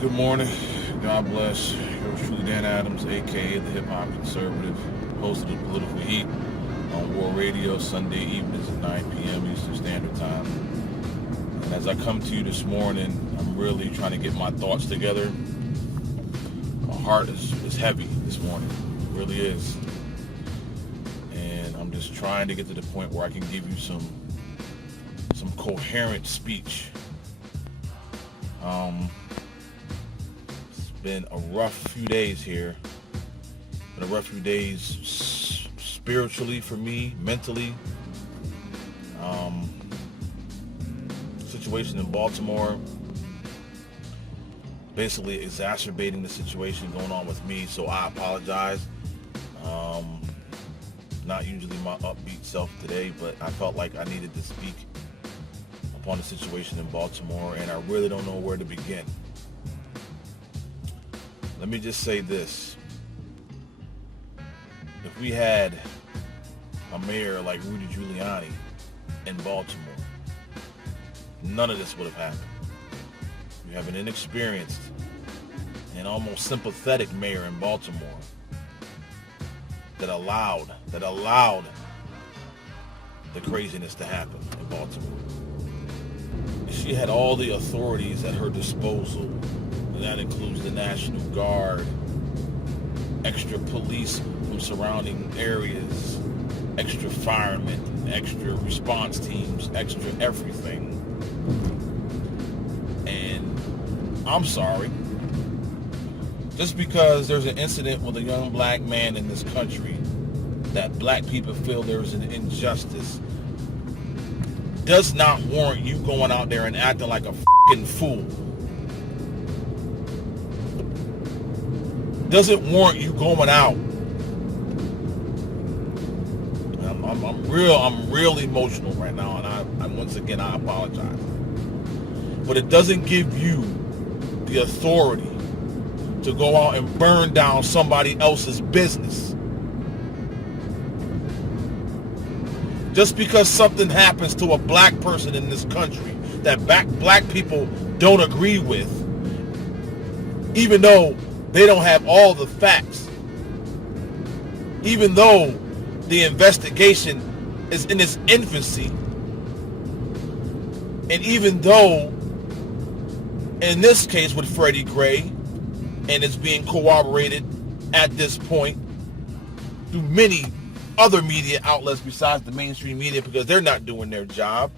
Good morning. God bless. Yours truly, Dan Adams, a.k.a. the Hip Hop Conservative, host of the Political Heat on War Radio, Sunday evenings at 9 p.m. Eastern Standard Time. And as I come to you this morning, I'm really trying to get my thoughts together. My heart is heavy this morning. It really is. And I'm just trying to get to the point where I can give you some coherent speech. Been a rough few days here. Been a rough few days spiritually for me, mentally. Situation in Baltimore basically exacerbating the situation going on with me, so I apologize. Not usually my upbeat self today, but I felt like I needed to speak upon the situation in Baltimore, and I really don't know where to begin. Let me just say this. If we had a mayor like Rudy Giuliani in Baltimore, none of this would have happened. You have an inexperienced and almost sympathetic mayor in Baltimore that allowed the craziness to happen in Baltimore. She had all the authorities at her disposal. And that includes the National Guard, extra police from surrounding areas, extra firemen, extra response teams, extra everything. And I'm sorry, just because there's an incident with a young black man in this country that black people feel there's an injustice does not warrant you going out there and acting like a fucking fool. Doesn't warrant you going out. I'm real emotional right now, and once again I apologize. But it doesn't give you the authority to go out and burn down somebody else's business. Just because something happens to a black person in this country that black people don't agree with, even though they don't have all the facts, even though the investigation is in its infancy, and even though, in this case with Freddie Gray, and it's being corroborated at this point through many other media outlets besides the mainstream media because they're not doing their job.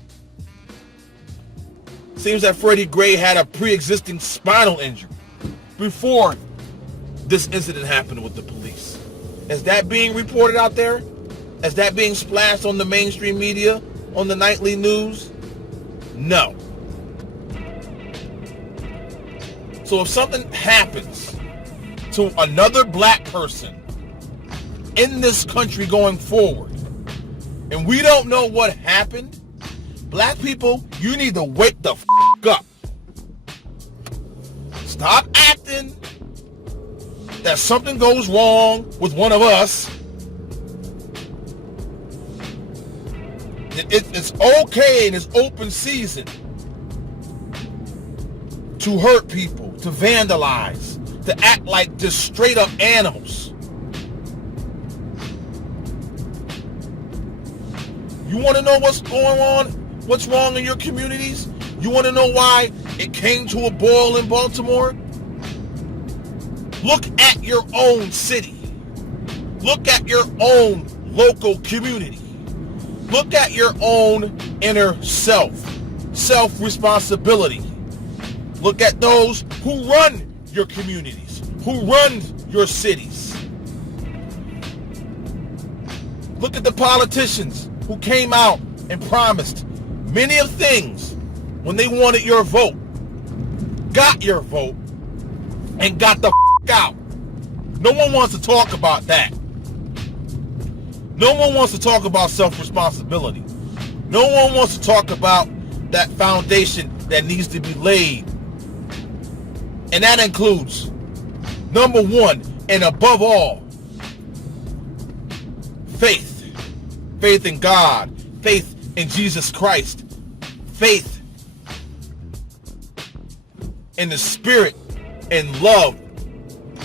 Seems that Freddie Gray had a pre-existing spinal injury before this incident happened with the police. Is that being reported out there? Is that being splashed on the mainstream media, on the nightly news? No. So if something happens to another black person in this country going forward, and we don't know what happened, black people, you need to wake the up. Stop acting that something goes wrong with one of us. It's okay and it's open season to hurt people, to vandalize, to act like just straight up animals. You want to know what's going on? What's wrong in your communities? You want to know why it came to a boil in Baltimore? Look at your own city. Look at your own local community. Look at your own inner self. Self-responsibility. Look at those who run your communities, who run your cities. Look at the politicians who came out and promised many of things when they wanted your vote, got your vote, and got the out. No one wants to talk about that. No one wants to talk about self-responsibility. No one wants to talk about that foundation that needs to be laid. And that includes, number one, and above all, Faith. Faith in God. Faith in Jesus Christ. Faith in the spirit and love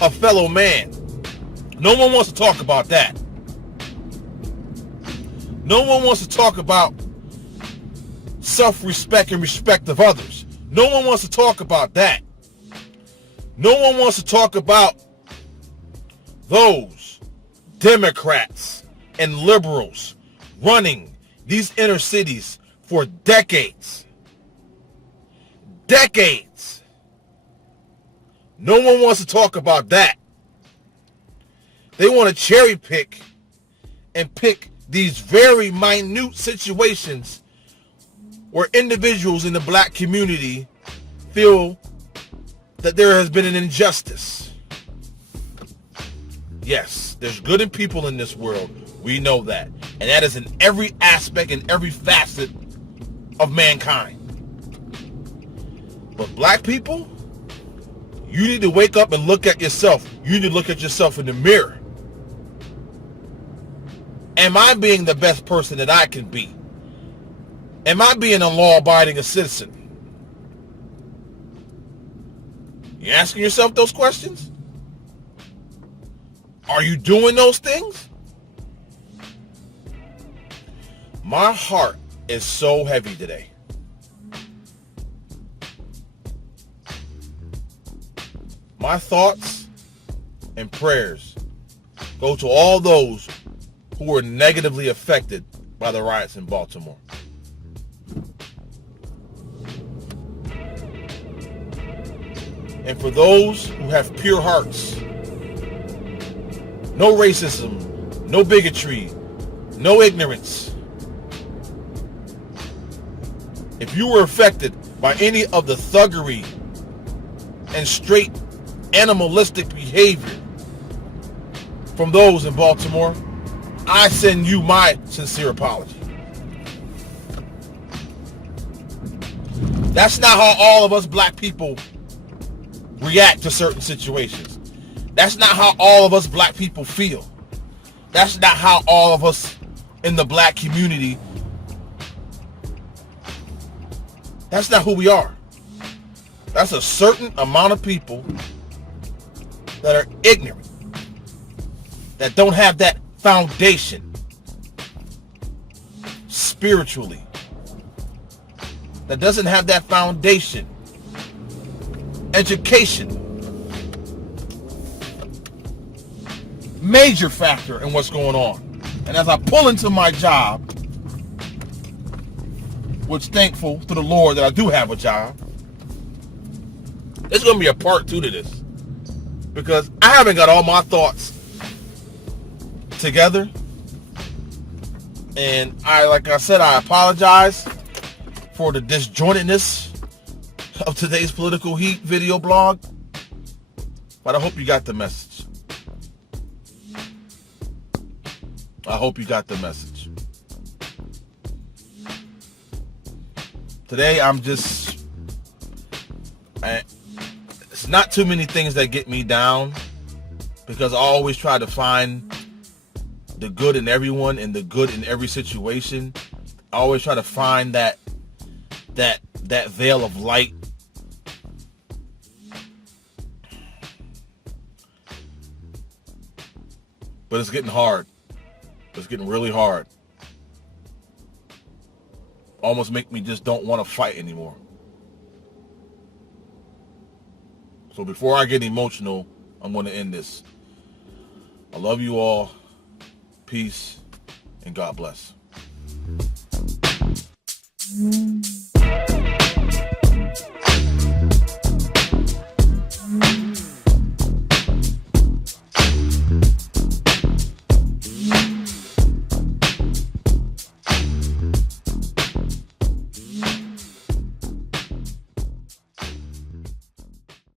of fellow man. No one wants to talk about that. No one wants to talk about self-respect and respect of others. No one wants to talk about that. No one wants to talk about those Democrats and liberals running these inner cities for decades. Decades. No one wants to talk about that. They want to cherry pick and pick these very minute situations where individuals in the black community feel that there has been an injustice. Yes, there's good in people in this world. We know that. And that is in every aspect and every facet of mankind. But black people, you need to wake up and look at yourself. You need to look at yourself in the mirror. Am I being the best person that I can be? Am I being a law-abiding citizen? You asking yourself those questions? Are you doing those things? My heart is so heavy today. My thoughts and prayers go to all those who were negatively affected by the riots in Baltimore. And for those who have pure hearts, no racism, no bigotry, no ignorance. If you were affected by any of the thuggery and straight animalistic behavior from those in Baltimore, I send you my sincere apology. That's not how all of us black people react to certain situations. That's not how all of us black people feel. That's not how all of us in the black community, that's not who we are. That's a certain amount of people that are ignorant, that don't have that foundation spiritually, that doesn't have that foundation, education, major factor in what's going on. And as I pull into my job, which thankful to the Lord that I do have a job, there's going to be a part 2 to this, because I haven't got all my thoughts together. And like I said, I apologize for the disjointedness of today's Political Heat video blog, but I hope you got the message. I hope you got the message. Today it's not too many things that get me down, because I always try to find the good in everyone and the good in every situation. I always try to find that veil of light. But it's getting hard. It's getting really hard. Almost make me just don't want to fight anymore. So before I get emotional, I'm going to end this. I love you all. Peace and God bless.